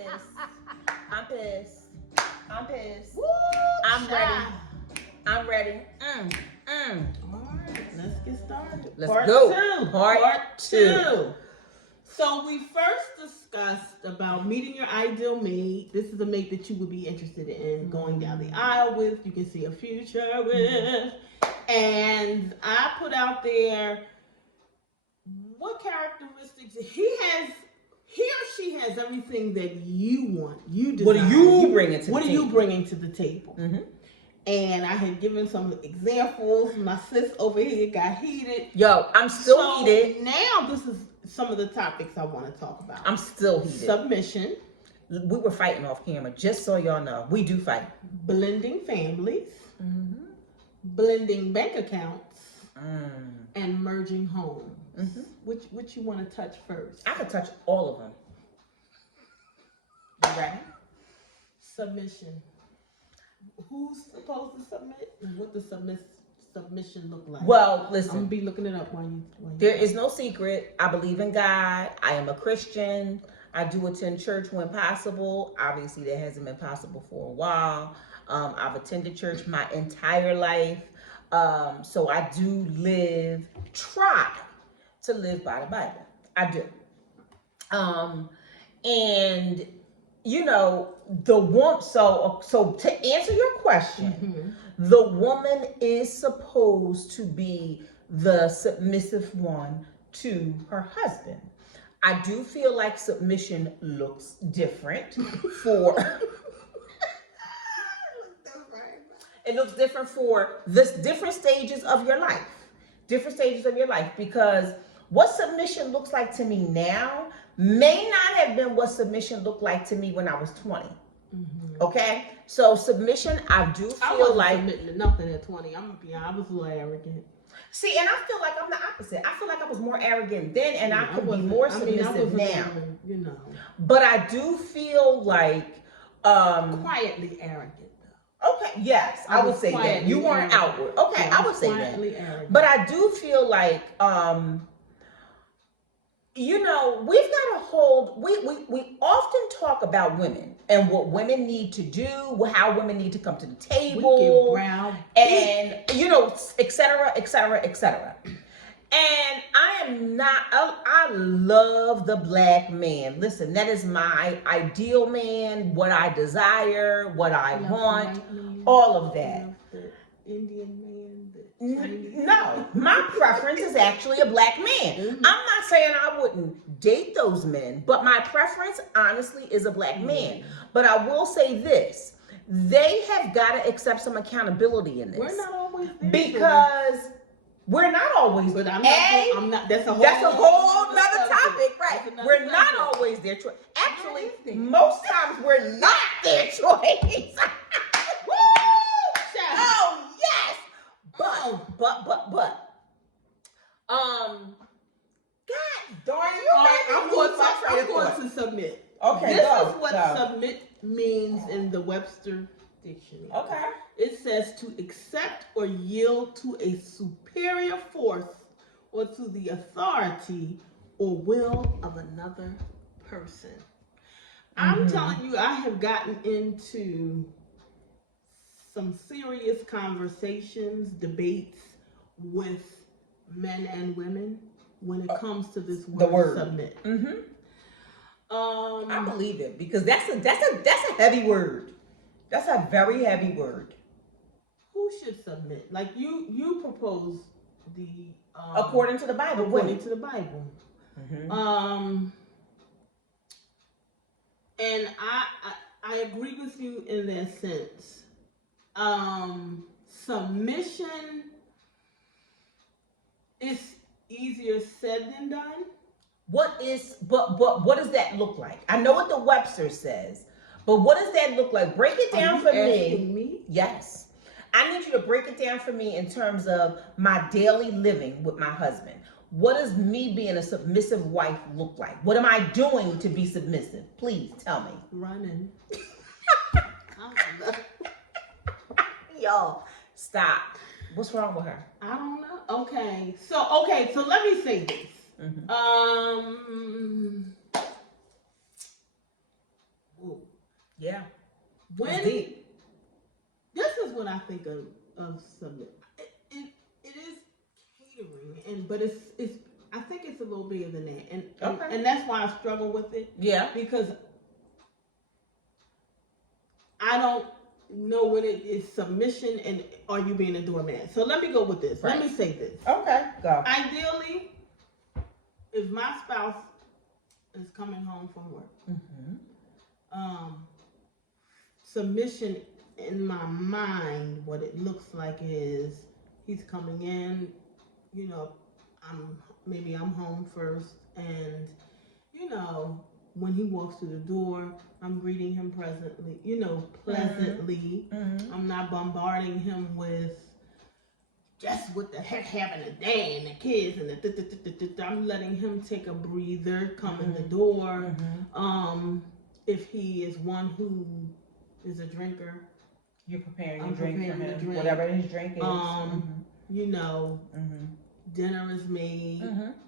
pissed. I'm pissed. I'm pissed. Woo, I'm ready. child. I'm ready. All right, let's get started. Let's Part go. Two. Part two. So we first discussed about meeting your ideal mate. This is a mate that you would be interested in going down the aisle with. You can see a future with. And I put out there what characteristics he has. He or she has everything that you want. You desire. What are you bringing to the table? What are you bringing to the table? Mm-hmm. And I had given some examples. My sis over here got heated. Yo, I'm still heated. Now this is some of the topics I want to talk about. I'm still heated. Submission. We were fighting off camera, just so y'all know. We do fight. Blending families. Blending bank accounts. And merging homes. Which you want to touch first? I could touch all of them. You ready? Submission. Who's supposed to submit? And what does submission look like? Well, I'm listen. gonna be looking it up while you There is no secret. I believe in God. I am a Christian. I do attend church when possible. Obviously, that hasn't been possible for a while. I've attended church my entire life. So I do try to live by the Bible. I do. And you know, the woman, so to answer your question, the woman is supposed to be the submissive one to her husband. I do feel like submission looks different for it looks different for the different stages of your life. Different stages of your life, because what submission looks like to me now may not have been what submission looked like to me when I was 20. Okay? So submission, I do feel like submitting to nothing at 20. I'm gonna be honest, I was a little arrogant. See, and I feel like I'm the opposite. I feel like I was more arrogant then, and I could be more submissive now. You know. But I do feel like quietly arrogant. Okay, yes, I would say that. You weren't outward. Okay, Yeah, I would say that. Arrogant. But I do feel like you know, we've got to hold, we often talk about women and what women need to do, how women need to come to the table, we get brown, and, you know, et cetera, et cetera, et cetera. And I am not, I love the black man. Listen, that is my ideal man, what I desire, what I want, all of that. The Indian man. No, my preference is actually a black man. I'm not saying I wouldn't date those men, but my preference, honestly, is a black man. But I will say this. They have got to accept some accountability in this. We're not always there. Because we're not always there. But I'm not. That's a whole nother topic, right? We're not always their choice. Actually, most times we're not their choice. Oh, yes. But. God darn you! I'm going to submit. Okay, this is what submit means in the Webster Dictionary. Okay. It says to accept or yield to a superior force or to the authority or will of another person. I'm telling you, I have gotten into some serious conversations, debates with men and women when it comes to this word submit. I believe it, because that's a heavy word. That's a very heavy word. Who should submit? Like you propose the according to the Bible. According to the Bible. And I agree with you in that sense. Submission is easier said than done. What does that look like? I know what the Webster says, but what does that look like? Break it down for me. Yes. I need you to break it down for me in terms of my daily living with my husband. What does me being a submissive wife look like? What am I doing to be submissive? Please tell me. Running. Y'all, stop. What's wrong with her? I don't know. Okay, so let me say this. Yeah. When deep. This is what I think of submit. It is catering, but it's I think it's a little bigger than that, and that's why I struggle with it. Yeah. Because I don't know when it is submission and are you being a doormat. So let me go with this. Right. Let me say this. Okay, go. Ideally, if my spouse is coming home from work, submission in my mind, what it looks like is he's coming in, you know, I'm home first, and you know, when he walks through the door, I'm greeting him pleasantly. Mm-hmm. I'm not bombarding him with just what the heck happened today and the kids and the I'm letting him take a breather, come in the door. If he is one who is a drinker, you're preparing your drink for him, whatever his drink is. You know, dinner is made,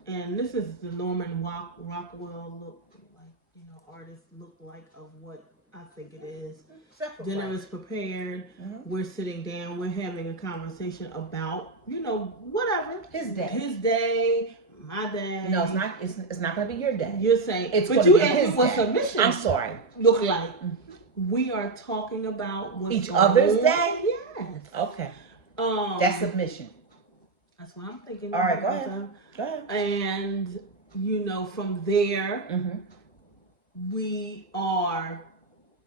and this is the Norman Rockwell look like, you know, artist look like of what I think it is. Dinner is prepared. We're sitting down. We're having a conversation about, you know, whatever His day, my day. No, it's not. It's not going to be your day. You're saying it's. But you asked what submission. I'm sorry. Look like we are talking about what's each other's day. Yes. Okay. That's submission. That's what I'm thinking. All right, go ahead. And you know, from there, we are.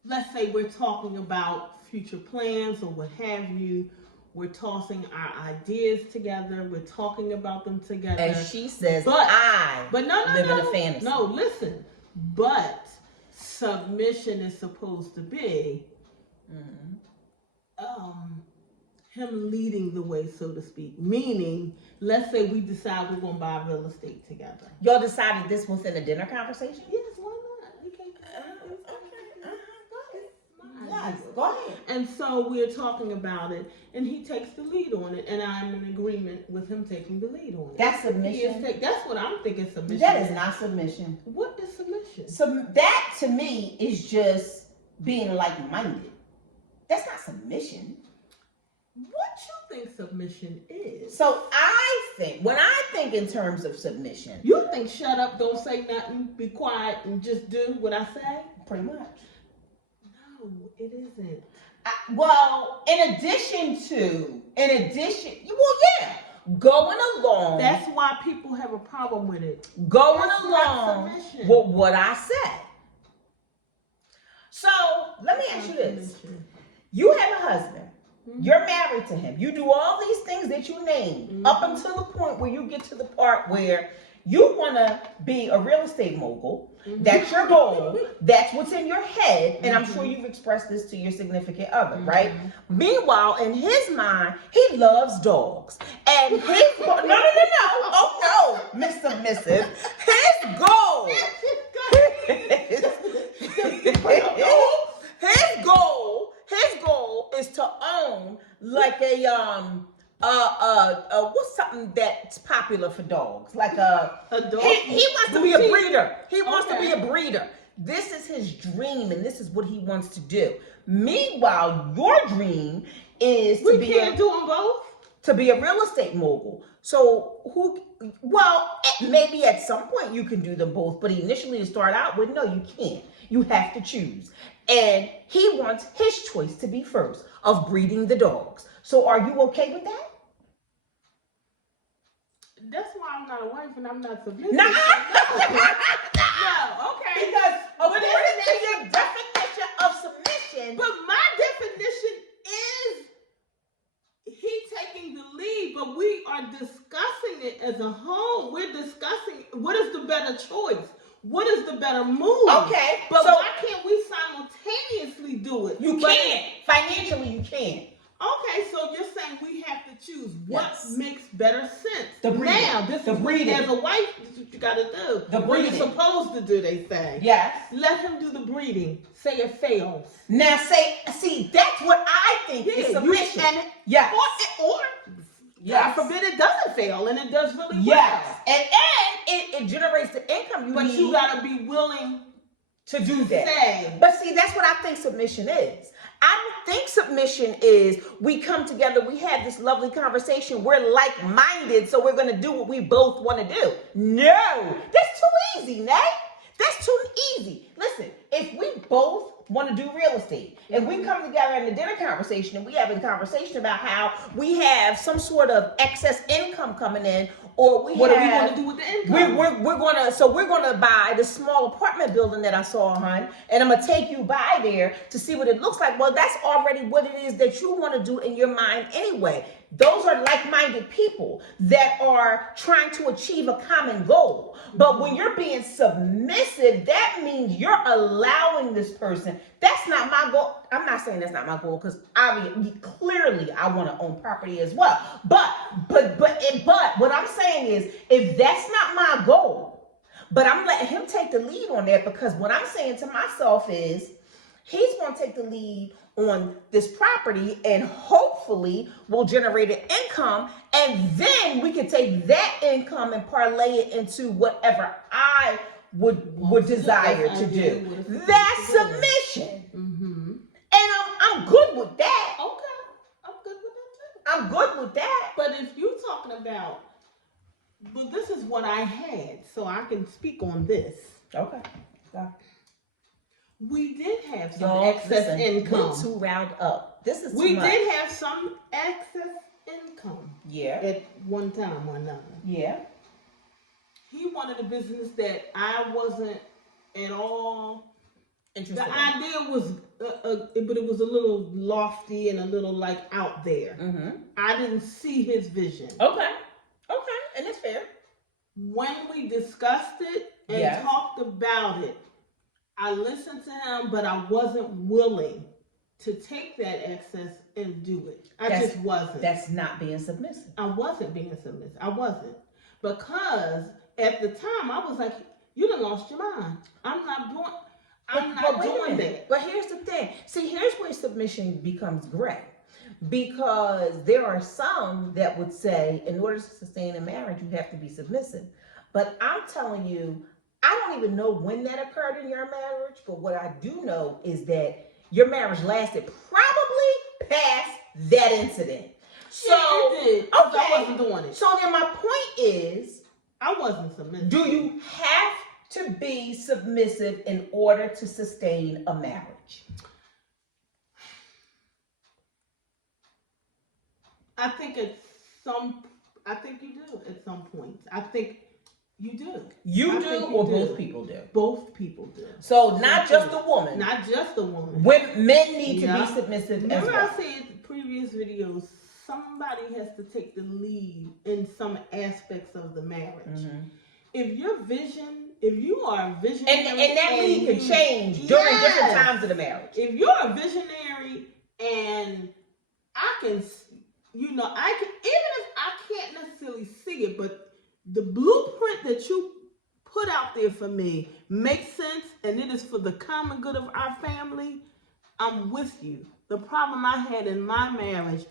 Let's say we're talking about future plans or what have you. We're tossing our ideas together. We're talking about them together. And she says, but no, live in a fantasy. No, listen. But submission is supposed to be him leading the way, so to speak. Meaning, let's say we decide we're going to buy real estate together. Y'all decided this within a dinner conversation? Yes, why not? You can't. Yes, go ahead. And so we're talking about it, and he takes the lead on it, and I'm in agreement with him taking the lead on it. That's submission. That's what I'm thinking submission. That is not submission. What is submission? So that to me is just being like-minded. That's not submission. What you think submission is? So when I think in terms of submission, you think shut up, don't say nothing, be quiet, and just do what I say? Pretty much. No, it isn't. In addition, going along. That's why people have a problem with it. Going along with what I said. So let me ask you this: you have a husband. You're married to him. You do all these things that you named up until the point where you get to the part where you want to be a real estate mogul. That's your goal. That's what's in your head. And I'm sure you've expressed this to your significant other, right? Meanwhile, in his mind, he loves dogs. And his no. Oh, no, Miss Submissive. His goal. His goal is to own like a what's something that's popular for dogs? Like a dog. He wants to be a breeder. He wants to be a breeder. This is his dream, and this is what he wants to do. Meanwhile, your dream is to be can't do them both. To be a real estate mogul. So maybe at some point you can do them both, but initially to start out with, no, you can't. You have to choose. And he wants his choice to be first of breeding the dogs. So are you okay with that? That's why I'm not a wife and I'm not submissive. No, okay. Because according to your definition of submission. But my definition is he taking the lead, but we are discussing it as a whole. We're discussing what is the better choice. What is the better move? Okay. But why can't we simultaneously do it? You can't. Financially, you can't. Okay, so you're saying we have to choose what makes better sense. The breeding. Now, this is breeding. As a wife, this is what you got to do. The breeding. What you're supposed to do, they say. Yes. Let him do the breeding. Say it fails. Now, see, that's what I think is submission. Yes. Or God forbid it doesn't fail and it does really well. Yes. And it generates the income you need. But you got to be willing to do that. Say. But see, that's what I think submission is. I don't think submission is we come together, we have this lovely conversation, we're like-minded, so we're going to do what we both want to do. No, that's too easy, Nate. That's too easy. Listen, if we both want to do real estate and we come together in the dinner conversation and we have a conversation about how we have some sort of excess income coming in, or what are we going to do with the income? We're gonna buy the small apartment building that I saw, hon, and I'm gonna take you by there to see what it looks like. Well, that's already what it is that you want to do in your mind anyway. Those are like-minded people that are trying to achieve a common goal. But when you're being submissive, that means you're allowing this person. That's not my goal. I'm not saying that's not my goal, because clearly I want to own property as well. But what I'm saying is, if that's not my goal, but I'm letting him take the lead on that, because what I'm saying to myself is, he's going to take the lead on this property and hopefully will generate an income, and then we can take that income and parlay it into whatever I would desire to do. That's submission. Mm-hmm. And I'm good with that. Okay, I'm good with that too. I'm good with that. But if you're talking about, well, this is what I had, so I can speak on this. Okay. Yeah. We did have some excess income. We're too round up. This is too we much. did have some excess income. Yeah. At one time or another. Yeah. He wanted a business that I wasn't at all interested. The idea was, but it was a little lofty and a little like out there. Mm-hmm. I didn't see his vision. Okay, and that's fair. When we discussed it and talked about it, I listened to him, but I wasn't willing to take that excess and do it. I just wasn't. That's not being submissive. I wasn't being submissive. I wasn't. Because at the time, I was like, you done lost your mind. I'm not doing that. But here's the thing. See, here's where submission becomes gray. Because there are some that would say, in order to sustain a marriage, you have to be submissive. But I'm telling you, I don't even know when that occurred in your marriage, but what I do know is that your marriage lasted probably past that incident. So, it did. Okay. I wasn't doing it. So then my point is, I wasn't submissive. Do you have to be submissive in order to sustain a marriage? I think you do at some points. I think you do. You do, or both people do? Both people do. So not just the woman. Not just the woman. Men need to be submissive. Remember as well. I said in previous videos, somebody has to take the lead in some aspects of the marriage. Mm-hmm. If you are a visionary, and that lead can change during different times of the marriage. If you're a visionary, and I can, even if I can't necessarily see it, but the blueprint that you put out there for me makes sense, and it is for the common good of our family, I'm with you. The problem I had in my marriage,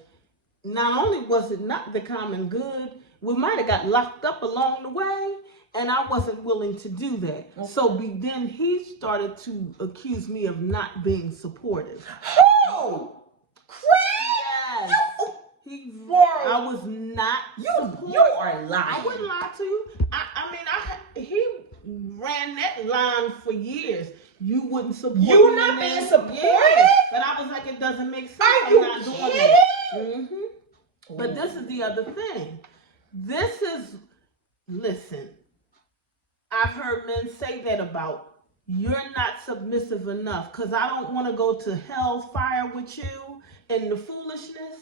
not only was it not the common good, we might have got locked up along the way, and I wasn't willing to do that. Okay. So then he started to accuse me of not being supportive. Oh, crap! Yes. I was not. You are lying. I wouldn't lie to you. He ran that line for years. You wouldn't support me. You not being supportive? Yes. But I was like, it doesn't make sense. Are you kidding? Mm-hmm. But this is the other thing. Listen, I've heard men say that about, you're not submissive enough because I don't want to go to hellfire with you and the foolishness.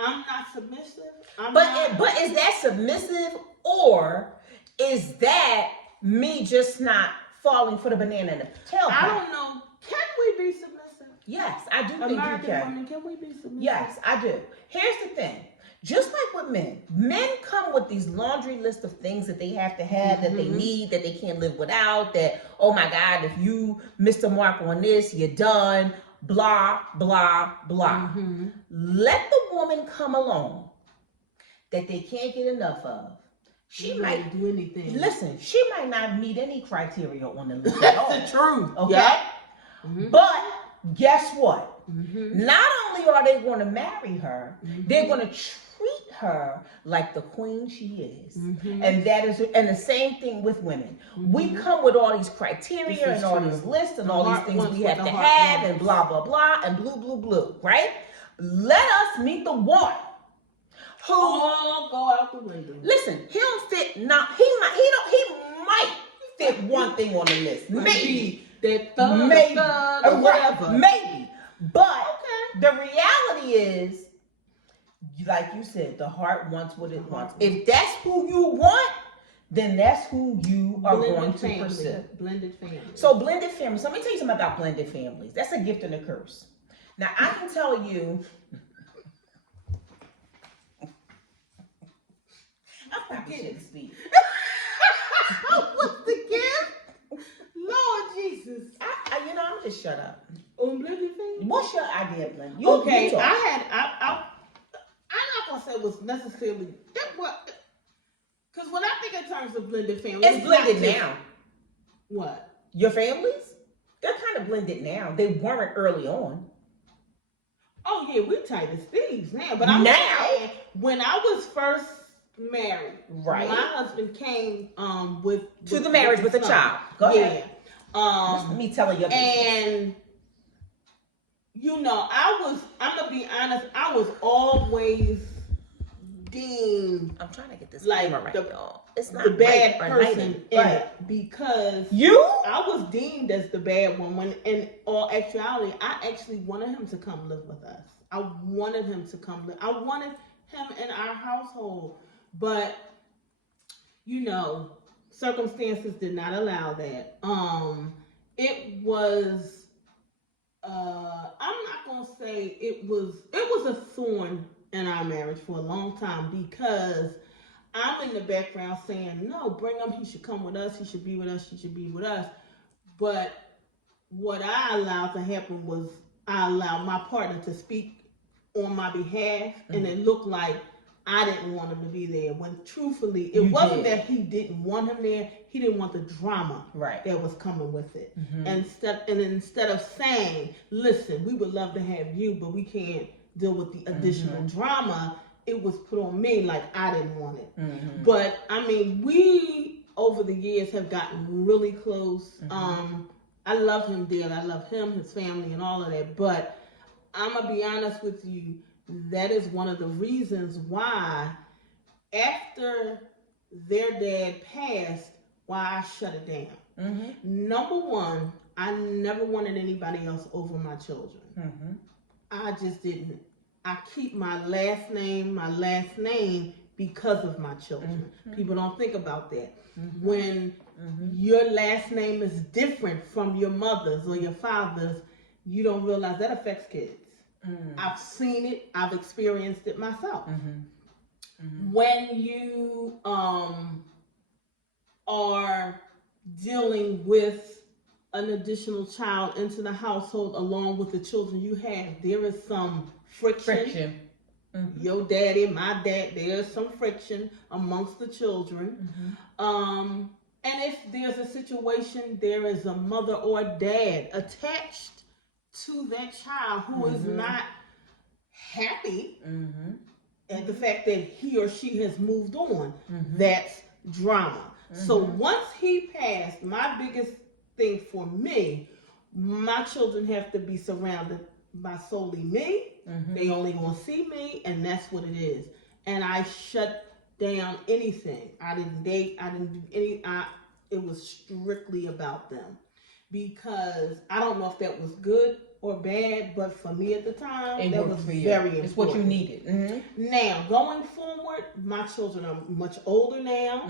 I'm not submissive. But is that submissive, or is that me just not falling for the banana in the tailpipe? I don't know. Can we be submissive? Yes, I do think American you can. Women, can we be submissive? Yes, I do. Here's the thing. Just like with men come with these laundry list of things that they have to have, that they need, that they can't live without, that, oh my God, if you miss the mark on this, you're done, blah, blah, blah. Let the woman come along that they can't get enough of, she might do anything. Listen, she might not meet any criteria on the list. That's the truth. Okay? Yeah. But guess what? Mm-hmm. Not only are they going to marry her, they're going to treat her like the queen she is. And the same thing with women. We come with all these criteria and all these lists and all these things we have to have and blah blah blah and blue, right? Let us meet the one who all go out the window. Listen, he don't fit. He might fit one thing on the list. Maybe that third, maybe or whatever. Maybe, but the reality is, like you said, the heart wants what it wants. If that's who you want, then that's who you are going to pursue. Blended family. So blended families. So let me tell you something about blended families. That's a gift and a curse. Now I can tell you. I probably shouldn't speak. What's the gift? Lord Jesus. I'm gonna just shut up. On blended family. What's your idea, Blend? I'm not gonna say it was necessarily because when I think in terms of blended family, it's blended now. What? Your families? They're kind of blended now. They weren't early on. Oh yeah, we tight as thieves now. But I'm saying when I was first married, right? My husband came with the marriage with a child. Go ahead. Let me tell you. And I'm gonna be honest, I was always deemed. I'm trying to get this like right, y'all. It's not the bad right person in it because I was deemed as the bad one when in all actuality I actually wanted him to come live with us. I wanted him to come live. I wanted him in our household, but circumstances did not allow that. It was I'm not gonna say it was a thorn in our marriage for a long time because I'm in the background saying, no, bring him, he should come with us, he should be with us, she should be with us. But what I allowed to happen was I allowed my partner to speak on my behalf, and it looked like I didn't want him to be there. When truthfully, it wasn't that he didn't want him there, he didn't want the drama that was coming with it. Instead of saying, listen, we would love to have you, but we can't deal with the additional drama, it was put on me like I didn't want it. But I mean, we over the years have gotten really close. I love him dearly. I love him, his family, and all of that. But I'm gonna be honest with you, that is one of the reasons why after their dad passed, why I shut it down. Number one, I never wanted anybody else over my children. I just didn't. I keep my last name because of my children. People don't think about that. When your last name is different from your mother's or your father's, you don't realize that affects kids. I've seen it. I've experienced it myself. When you are dealing with an additional child into the household along with the children you have, there is some friction. Your daddy, my dad, there's some friction amongst the children. And if there's a situation, there is a mother or a dad attached to that child who is not happy at the fact that he or she has moved on. That's drama. So once he passed, my biggest thing for me, my children have to be surrounded by solely me. They only gonna see me, and that's what it is. And I shut down anything. I didn't date. I didn't do any. It was strictly about them, because I don't know if that was good or bad, but for me at the time, that was very important. It's what you needed. Now, going forward, my children are much older now.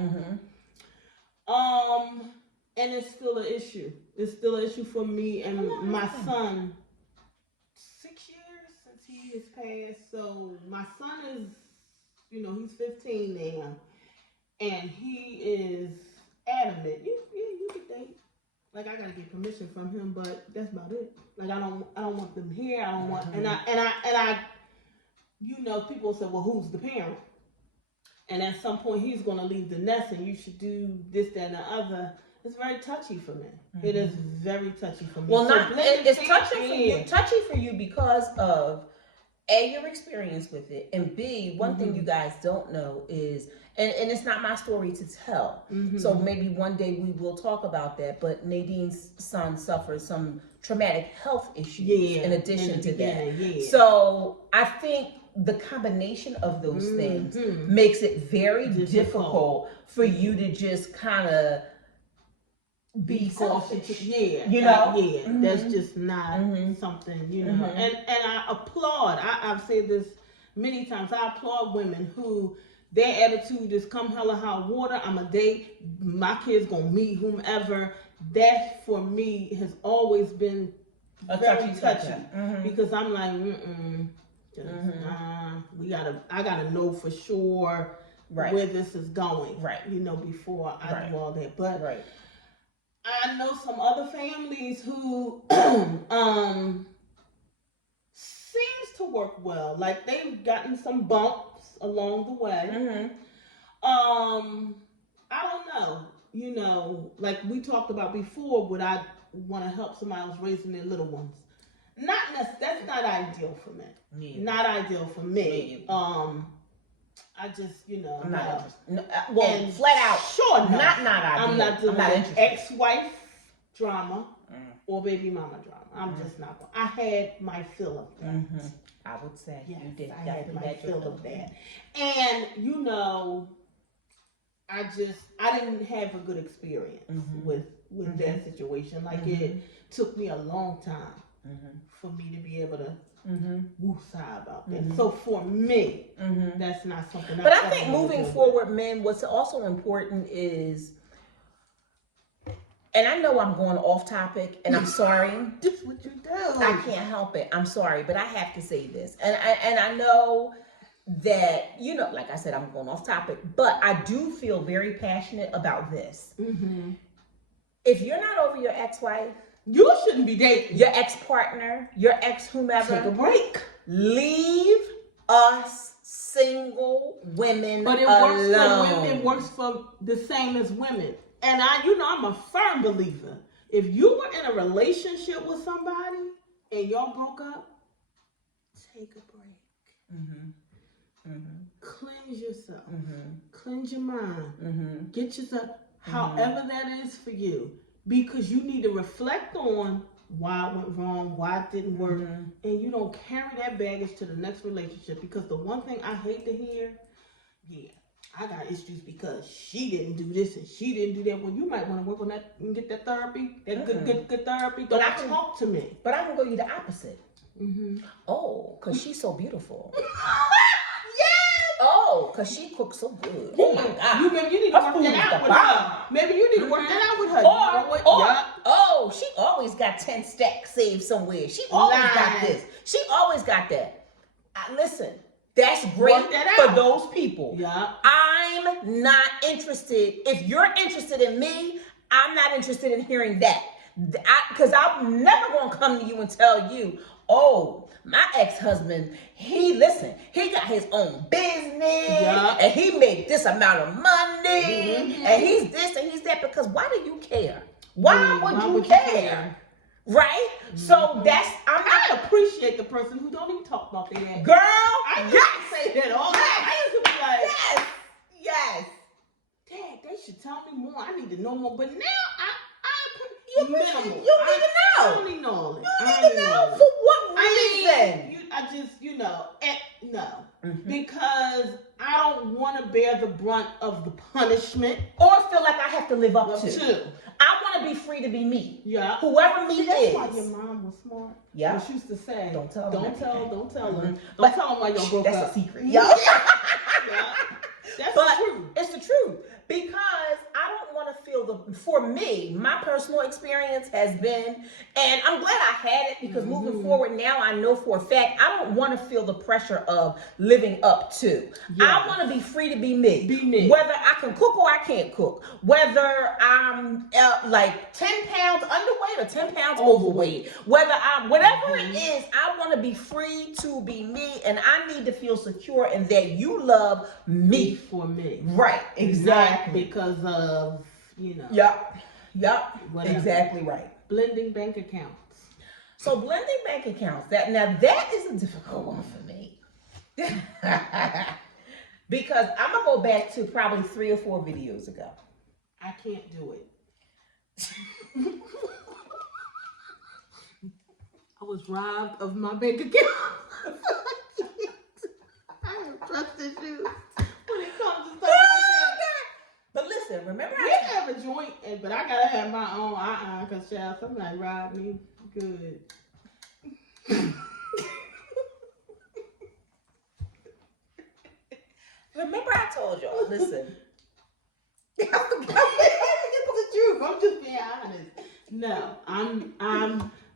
And it's still an issue. It's still an issue for me and my son. 6 years since he has passed. So my son is, he's 15 now. And he is adamant. You can date. Like, I gotta get permission from him, but that's about it. Like, I don't want them here. I don't want, and I, people say, well, who's the parent? and at some point he's going to leave the nest, and you should do this, that, and the other. It's very touchy for me. It is very touchy for me. Well, it's touchy for you because of A, your experience with it, and B, one thing you guys don't know is, and it's not my story to tell. So maybe one day we will talk about that. But Nadine's son suffers some traumatic health issues in addition to that. Yeah. So I think the combination of those things makes it very difficult for you to just kind of be selfish. You know, that's just not something, you know. And I applaud. I've said this many times. I applaud women who their attitude is come hell or high water. I'm a date. My kid's gonna meet whomever. That for me has always been very touchy because I'm like, I gotta know for sure where this is going. You know, before I do all that. But I know some other families who seems to work well. Like they've gotten some bumps along the way. I don't know. You know, like we talked about before, would I want to help somebody else raising their little ones? That's not ideal for me. Yeah. Not ideal for me. Yeah. I just, you know, I'm not interested. Flat out, sure, no. Not ideal. I'm not doing ex-wife drama or baby mama drama. I'm just not going. I had my fill of that. I would say you did. I had my fill of that. And you know, I didn't have a good experience with that situation. Like it took me a long time for me to be able to woosah about that. So for me, that's not something. But I think moving forward, men, what's also important is, and I know I'm going off topic, and I'm sorry. That's what you do. I can't help it. I'm sorry, but I have to say this, and I know that, you know, like I said, I'm going off topic, but I do feel very passionate about this. If you're not over your ex-wife, you shouldn't be dating your ex-partner, your ex-whomever. Take a break. Leave us single women alone. But it works for women. It works for the same as women. And I'm a firm believer. If you were in a relationship with somebody and y'all broke up, take a break. Cleanse yourself. Cleanse your mind. Get yourself, however that is for you. Because you need to reflect on why it went wrong, why it didn't work, and you don't carry that baggage to the next relationship. Because the one thing I hate to hear, I got issues because she didn't do this and she didn't do that. Well, you might want to work on that and get that therapy, that good therapy. Don't talk to me. But I can go you the opposite. Oh, because she's so beautiful. Oh, because she cooks so good. Oh my God. Maybe you need to work that out with her. Maybe you need to work that out with her. Oh, she always got 10 stacks saved somewhere. She always got this. She always got that. Listen, that's great for those people. I'm not interested. If you're interested in me, I'm not interested in hearing that. Because I'm never going to come to you and tell you, oh, my ex-husband, he got his own business, and he made this amount of money, and he's this and he's that. Because why do you care? Why would you care? Right? So I appreciate the person who don't even talk about their ass. Girl, I used to say that all the time. I used to be like, yes. Dad, they should tell me more. I need to know more. But now you need to know. I don't need all that. You need to know for what reason? No. Because I don't want to bear the brunt of the punishment. Or feel like I have to live up to. I want to be free to be me. Whoever me is. That's why your mom was smart. She used to say, don't tell them. Don't tell them why y'all broke up. That's a secret. That's the truth. It's the truth. Because I don't want to feel for me, my personal experience has been, and I'm glad I had it because moving forward now, I know for a fact, I don't want to feel the pressure of living up to. I want to be free to be me. Be me. Whether I can cook or I can't cook. Whether I'm like 10 pounds underweight or 10 pounds overweight. Whether whatever it is, I want to be free to be me, and I need to feel secure in that you love me. For me. Right, exactly. Not because of, Yep, whatever. exactly right. Blending bank accounts. So blending bank accounts, that is a difficult one for me. Because I'm going to go back to probably 3 or 4 videos ago. I can't do it. I was robbed of my bank account. I have trust issues when it comes to stuff like that. But listen, remember we have a joint, but I gotta have my own. Cause child, somebody robbed me good. Remember I told y'all, listen. It's the truth. I'm just being honest. No,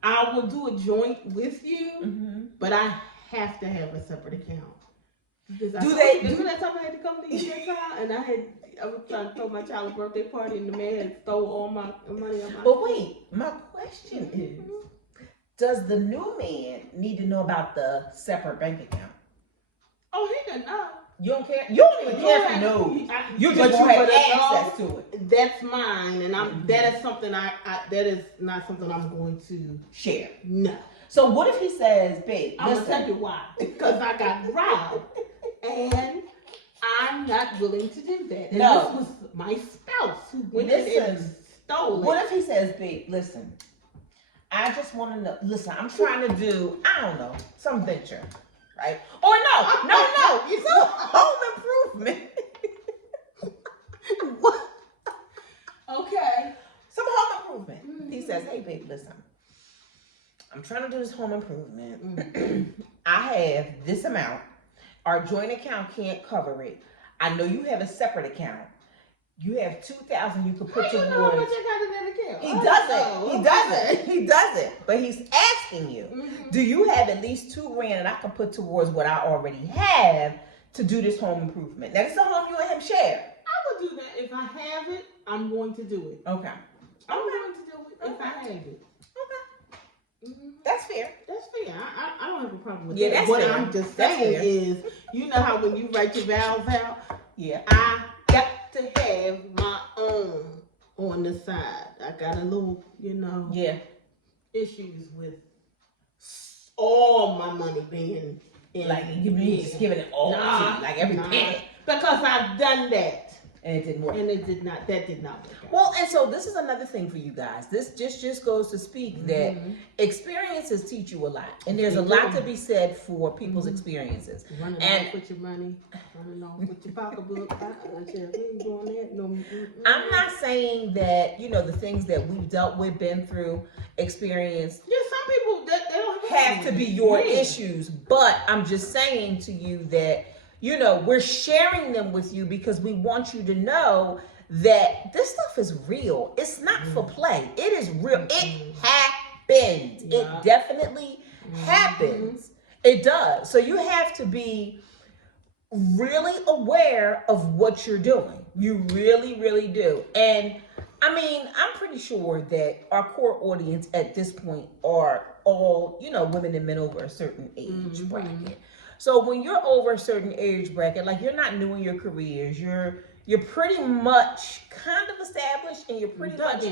I will do a joint with you, but I have to have a separate account. Because remember that time I had to come to you that time, and I was trying to throw my child's birthday party, and the man had stole all my money on my. But wait, my question is, does the new man need to know about the separate bank account? Oh, he doesn't know. You don't care. You don't even care if he knows. You just want to have access to it. That's mine, and that is something that is not something I'm going to share. No. So what if he says, "Babe, I'm gonna tell you why. Because I got robbed, and I'm not willing to do that. And no, this was my spouse who went in and stole it. What if he says, "Babe, listen, I just want to know. Listen, I'm trying to do, I don't know, some venture." Right? Or no, it's a home improvement. What? Okay. Some home improvement. He says, "Hey, babe, listen, I'm trying to do this home improvement. I have this amount. Our joint account can't cover it. I know you have a separate account. You have $2,000 you could put towards." Know how much I got in that account? He doesn't. But he's asking you, do you have at least $2,000 that I can put towards what I already have to do this home improvement? Now, this is a home you and him share. I would do that. If I have it, I'm going to do it. Okay. I'm going to do it if I have it. Okay. That's fair. That's fair. I don't have a problem with that. That's what fair. I'm just saying is, you know how when you write your vows out, I got to have my own on the side. I got a little, issues with all my money being in. Like you just giving it all to you, like every penny. Because I've done that. And it didn't work. And that did not work out. Well, and so this is another thing for you guys. This just goes to speak that experiences teach you a lot. And there's a lot to be said for people's experiences. Running off with your money, running off with your pocketbook. I'm not saying that, the things that we've dealt with, been through, experienced. Yeah, some people, they don't have to be your issues. But I'm just saying to you that, we're sharing them with you because we want you to know that this stuff is real. It's not for play. It is real. It happens. It definitely happens. It does. So you have to be really aware of what you're doing. You really, really do. And I mean, I'm pretty sure that our core audience at this point are all, women and men over a certain age bracket. So when you're over a certain age bracket, like you're not new in your careers, you're pretty much kind of established, and you're pretty much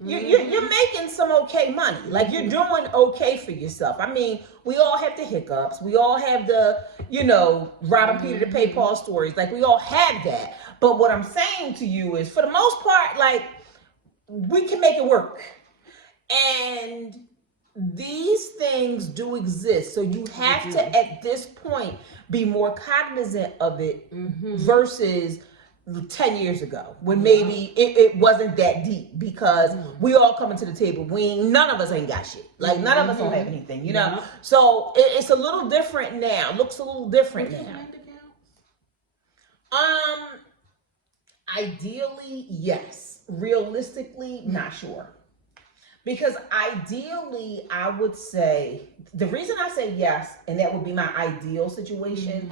you're making some okay money. Like you're doing okay for yourself. I mean, we all have the hiccups. We all have the, robbing Peter to pay Paul stories. Like we all have that. But what I'm saying to you is, for the most part, like we can make it work. And these things do exist. So you have to, at this point, be more cognizant of it versus 10 years ago when maybe it wasn't that deep, because we all coming to the table. None of us ain't got shit. Like none of us don't have anything, So it's a little different now. Looks a little different now. Ideally, yes. realistically, not sure. Because ideally, I would say the reason I say yes, and that would be my ideal situation,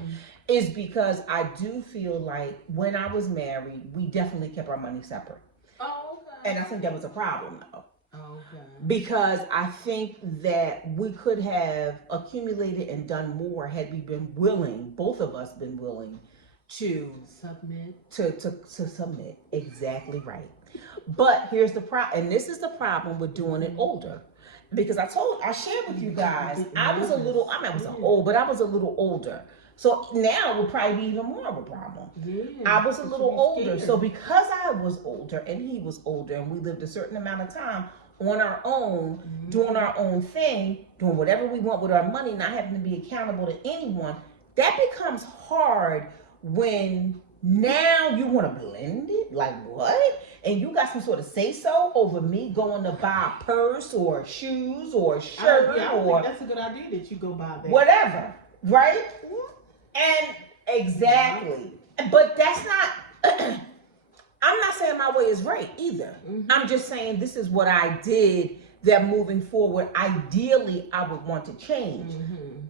is because I do feel like when I was married, we definitely kept our money separate. Oh, okay. And I think that was a problem, though. Okay. Because I think that we could have accumulated and done more had we been willing, both of us been willing to submit. To submit. Exactly right. But here's the problem, and this is the problem with doing it older. Because I shared with you guys, I was a little older. So now it would probably be even more of a problem. Yeah, I was a little older. So because I was older and he was older and we lived a certain amount of time on our own, doing our own thing, doing whatever we want with our money, not having to be accountable to anyone, that becomes hard when now you want to blend it. Like what? And you got some sort of say-so over me going to buy a purse or shoes or a shirt I or think that's a good idea that you go buy that. Whatever, right? And exactly. But that's not I'm not saying my way is right either. I'm just saying this is what I did that moving forward, ideally I would want to change.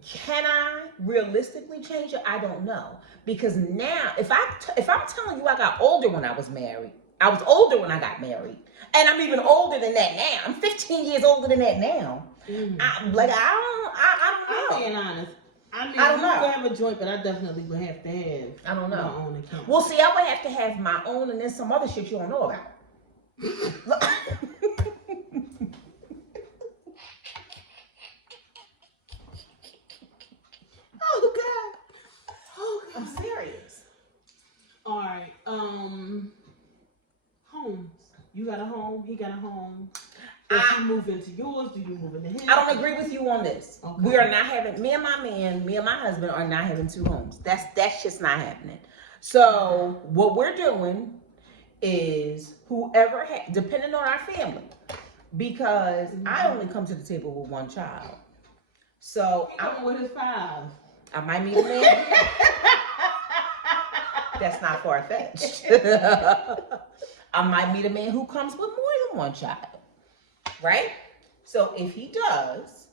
Can I realistically change it? I don't know. Because now, if I'm telling you I got older when I was married, I was older when I got married. And I'm even older than that now. I'm 15 years older than that now. I don't know. I'm being honest. I mean, I don't you know. can have a joint, but I definitely would have to have I don't know. my own account. Well, see, I would have to have my own and then some other shit you don't know about. Oh God. I'm serious. All right. Homes. You got a home. He got a home. Does he move into yours? Do you move into his? I don't agree with you on this. Okay. We are not having, me and my husband are not having two homes. That's just not happening. So what we're doing is whoever, depending on our family, because I only come to the table with one child. So I'm with his 5. I might meet a man. That's not far-fetched. I might meet a man who comes with more than one child. Right? So if he does,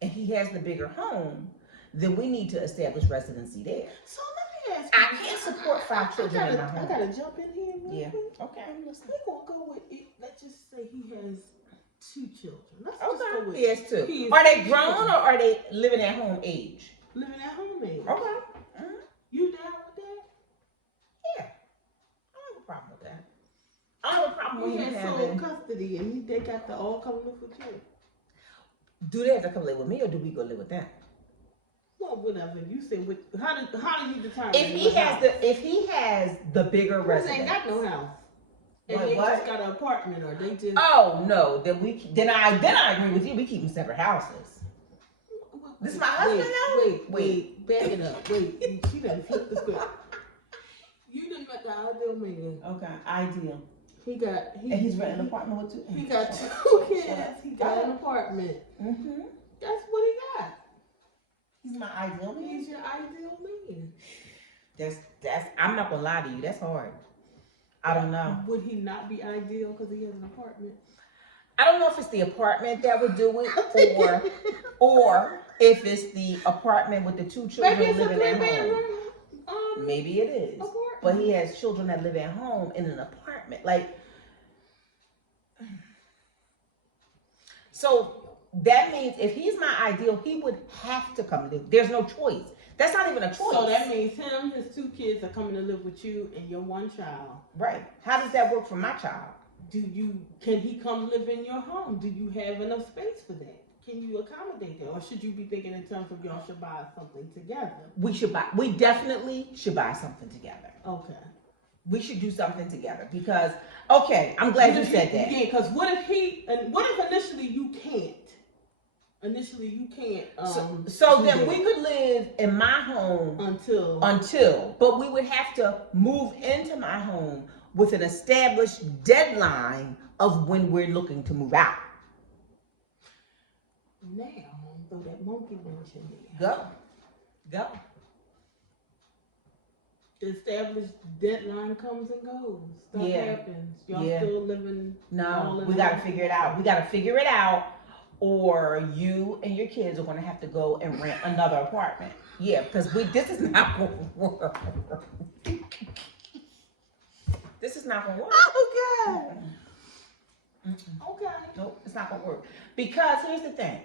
and he has the bigger home, then we need to establish residency there. So let me ask you. I can't support 5 children in my home. I gotta jump in here. Yeah. Quick. Okay. We're gonna go with it. Let's just say he has 2 children. Let's Okay. just go with He has 2. He Are they grown or are they living at home age? living at home age. Okay. You down with that? Yeah. I don't have a problem with that. I don't have a problem with He him has sole having. custody and they got to all come live with you. Do they have to come live with me or do we go live with them? Well, whatever. You say what, how do you determine If he has the bigger They residence. ain't got no house. And Wait, they what? just got an apartment or they just Oh no, then I agree with you. We keep them separate houses. This is my husband now? Wait, back it up. Wait, she done flipped the script. You done met the ideal man. Okay, ideal. And he's renting an apartment with 2. He got 2 kids. He got an apartment. Mm-hmm. That's what he got. He's my ideal man. He's your ideal man. That's. I'm not gonna lie to you. That's hard. I don't know. Would he not be ideal because he has an apartment? I don't know if it's the apartment that would do it, or if it's the apartment with the 2 children Maybe it's living a at home. 3-bedroom. Maybe it is. Apartment. But he has children that live at home in an apartment. Like, so that means if he's my ideal, he would have to come live. There's no choice. That's not even a choice. So that means his 2 kids are coming to live with you and your 1 child. Right. How does that work for my child? Can he come live in your home? Do you have enough space for that? Can you accommodate that? Or should you be thinking in terms of y'all should buy something together? We definitely should buy something together. Okay. We should do something together because, okay, I'm glad you said that. Yeah, because what if initially you can't? So then we could live in my home until, but we would have to move into my home with an established deadline of when we're looking to move out. Now, throw that monkey wrench in there. Go. The established deadline comes and goes. Stuff happens. Y'all still living. No, we got to figure it out. We got to figure it out, or you and your kids are going to have to go and rent another apartment. Yeah, because this is not going to work. This is not going to work. Okay. Okay. Nope, it's not going to work. Because here's the thing.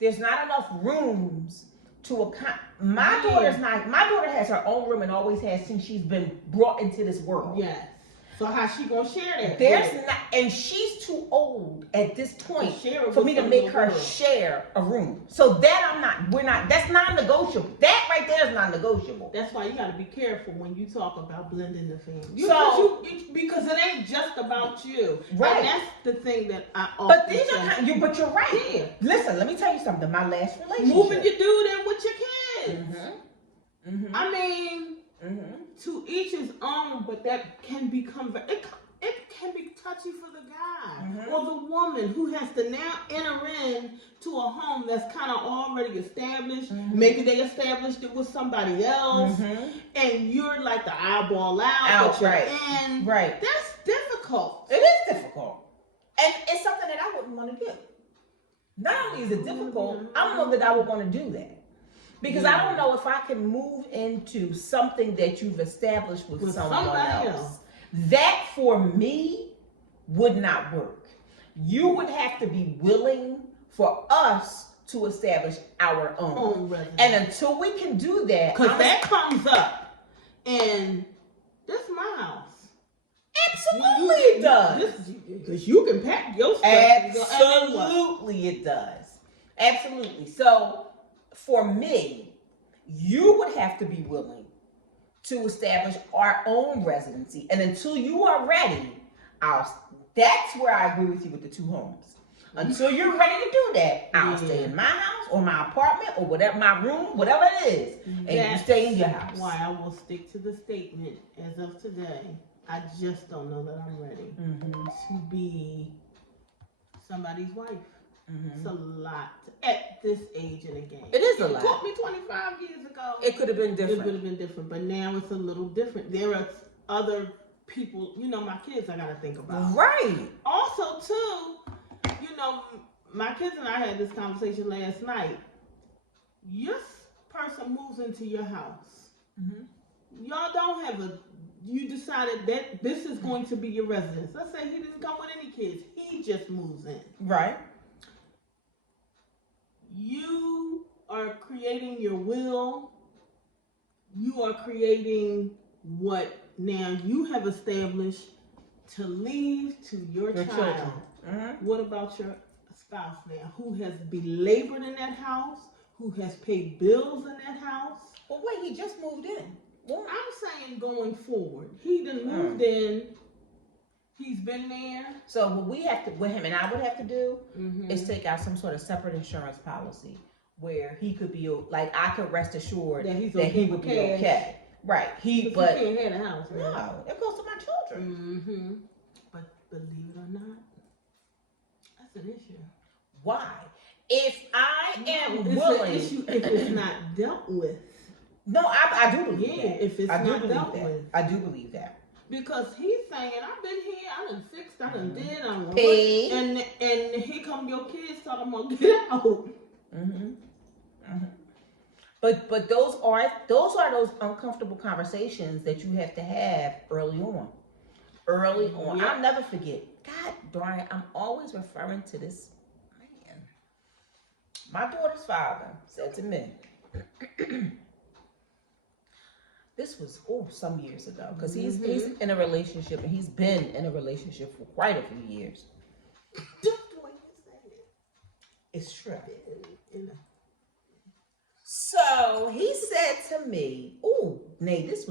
There's not enough rooms to account. My daughter has her own room and always has since she's been brought into this world. Yes. So how's she gonna share that? There's not, and she's too old at this point for me to make her share a room. So that that's non-negotiable. That right there is non-negotiable. That's why you got to be careful when you talk about blending the family. Because it ain't just about you. Right. And that's the thing that I often But these are but you're right. Yeah. Listen, let me tell you something. My last relationship. Moving your dude in with your kids. Mm-hmm. Mm-hmm. I mean. Mm-hmm. To each his own, but that can become it can be touchy for the guy or the woman who has to now enter in to a home that's kind of already established. Maybe they established it with somebody else, and you're like the eyeball out, but you're in. Right. That's difficult. It is difficult, and it's something that I wouldn't want to do. Not only is it difficult, I don't know that I would want to do that. Because I don't know if I can move into something that you've established with someone else. That for me would not work. You would have to be willing for us to establish our own. And until we can do that. Because that comes up. And this is my house. Absolutely it does. Because you can pack your stuff. Absolutely it does. Absolutely. So, for me, you would have to be willing to establish our own residency. And until you are ready, that's where I agree with you with the 2 homes. Until you're ready to do that, I'll stay in my house or my apartment or whatever, my room, whatever it is. And you stay in your house. Why I will stick to the statement as of today. I just don't know that I'm ready to be somebody's wife. It's a lot at this age in the game. It is a lot. It took me 25 years ago. It could have been different. It would have been different, but now it's a little different. There are other people, my kids I got to think about. Right. Also, too, my kids and I had this conversation last night. This person moves into your house. Y'all don't have you decided that this is going to be your residence. Let's say he didn't come with any kids. He just moves in. Right. You are creating your will. You are creating what now you have established to leave to your child. Children. What about your spouse now, who has belabored in that house, who has paid bills in that house? Well, wait, he just moved in. Well, I'm saying going forward. He done moved in. He's been there. So what him and I would have to do is take out some sort of separate insurance policy where he could be like, I could rest assured that he would be okay. Right. He can't have a house. Right? No, it goes to my children. But believe it or not, that's an issue. Why? If I am willing, it's an issue if it's not dealt with. No, I do believe that. If it's not dealt with. I do believe that. Because he's saying, I've been here, I done fixed, I done did, I done paid. And here come your kids telling them, I'm gonna get out. But those are those uncomfortable conversations that you have to have early on. Yep. I'll never forget. God darn it, I'm always referring to this man. My daughter's father said to me, this was some years ago, because he's in a relationship, and he's been in a relationship for quite a few years. Just the way you say it. It's true. So he said to me, Nate, this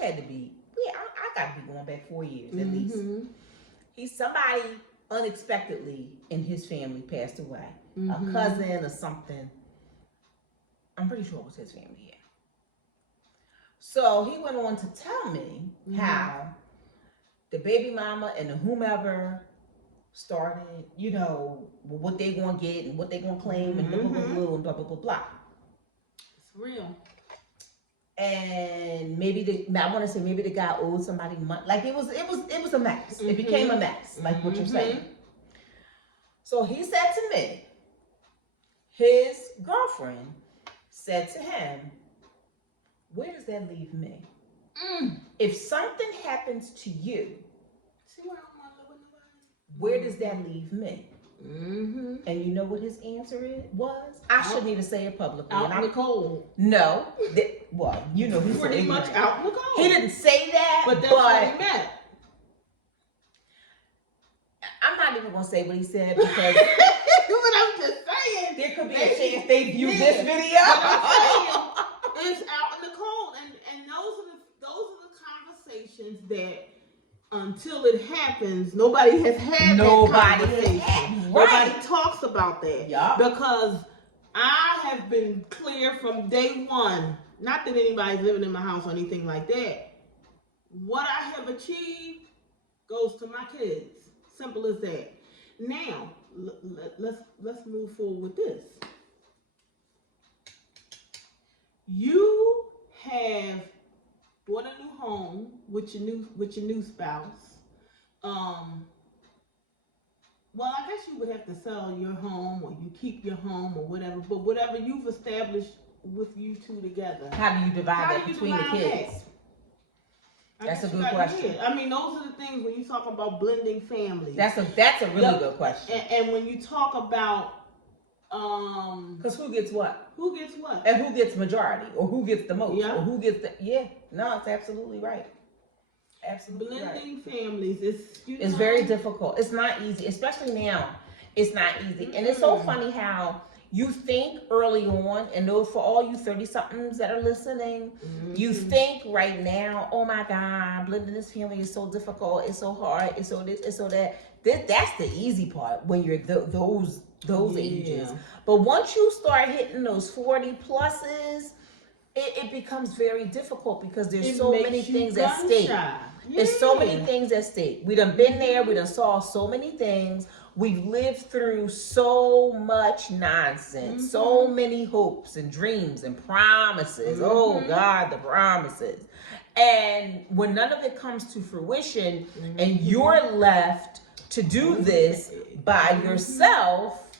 had to be, I got to be going back 4 years at least. Somebody unexpectedly in his family passed away. A cousin or something. I'm pretty sure it was his family, yeah. So he went on to tell me how the baby mama and the whomever started, what they gonna get and what they gonna claim and blah, blah, blah, blah, and blah, blah, blah, blah. It's real. and I want to say maybe the guy owed somebody money. Like it was a mess. It became a mess, like what you're saying. So he said to me, his girlfriend said to him, where does that leave me? If something happens to you, where does that leave me? And you know what his answer was? I shouldn't even say it publicly. Out in the cold. No. Well, you know, he's pretty much out in the cold. He didn't say that, but that's what he meant. I'm not even gonna say what he said because but I'm just saying there could be a chance they view this video. It's out in the cold, and those are the conversations that until it happens, nobody has had that conversation. Nobody talks about that. Yeah. Because I have been clear from day one, not that anybody's living in my house or anything like that. What I have achieved goes to my kids. Simple as that. Now, let's move forward with this. You have bought a new home with your new spouse. Well, I guess you would have to sell your home, or you keep your home, or whatever. But whatever you've established with you two together, how do you divide that between the kids? That's a good question. I mean, those are the things when you talk about blending families. That's a really good question. And when you talk about because who gets what? Who gets what? And who gets majority, or who gets the most, yeah. or who gets the No, it's absolutely right. Absolutely blending families it's very difficult. It's not easy, especially now. It's not easy, and it's so funny how you think early on, and those for all you 30-somethings that are listening, you think right now, oh my God, blending this family is so difficult. It's so hard. It's so this. It's so that. That's the easy part when you're those ages. But once you start hitting those 40 pluses, it becomes very difficult because there's so many things at stake. There's so many things at stake. We done been there. We done saw so many things. We've lived through so much nonsense, so many hopes and dreams and promises. Oh God, the promises. And when none of it comes to fruition and you're left to do this by yourself,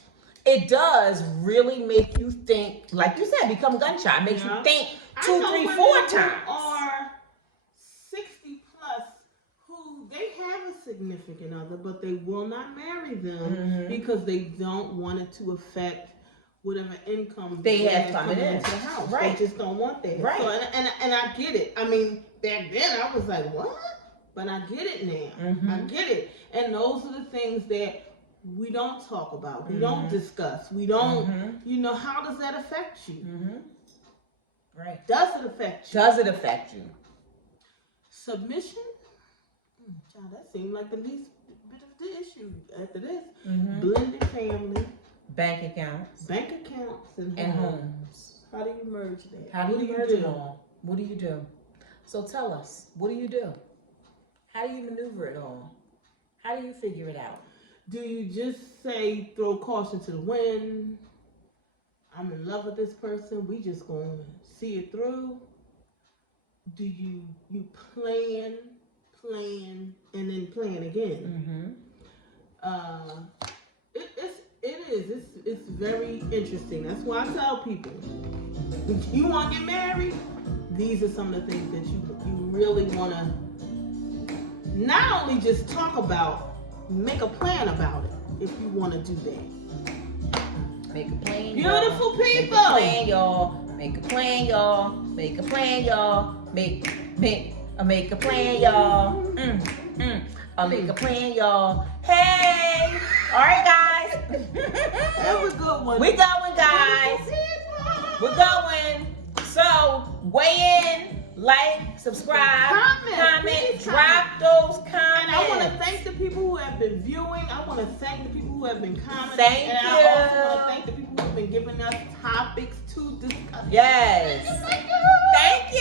it does really make you think, like you said, become gun shy. It makes you think 2, 3, 4 times. Are 60 plus who they have a significant other, but they will not marry them because they don't want it to affect whatever income they have coming into the house. Right. They just don't want that. Right. So, and I get it. I mean, back then I was like, what? But I get it now. I get it. And those are the things that we don't talk about. We don't discuss. We don't, how does that affect you? Right. Does it affect you? Does it affect you? Submission? Child, that seemed like the least bit of the issue after this. Blended family. Bank accounts. And homes. How do you merge that? How do you merge it all? What do you do? So tell us, what do you do? How do you maneuver it all? How do you figure it out? Do you just say, throw caution to the wind? I'm in love with this person. We just gonna see it through. Do you plan, and then plan again? It's very interesting. That's why I tell people, if you want to get married, these are some of the things that you really want to not only just talk about, make a plan about it if you want to do that. Make a plan, beautiful people. Make a plan, y'all. Make a plan, y'all. Make a plan, y'all. Make a plan, y'all. Make a plan, y'all. Hey! All right, guys. That was a good one. We going, guys. We're going. So, weigh in, like, subscribe, comment, drop those comments. And I want to thank the people who have been viewing. I want to thank the people who have been commenting. Thank and you. I also want to thank the people who have been giving us topics to discuss. Yes. Thank you. Thank you.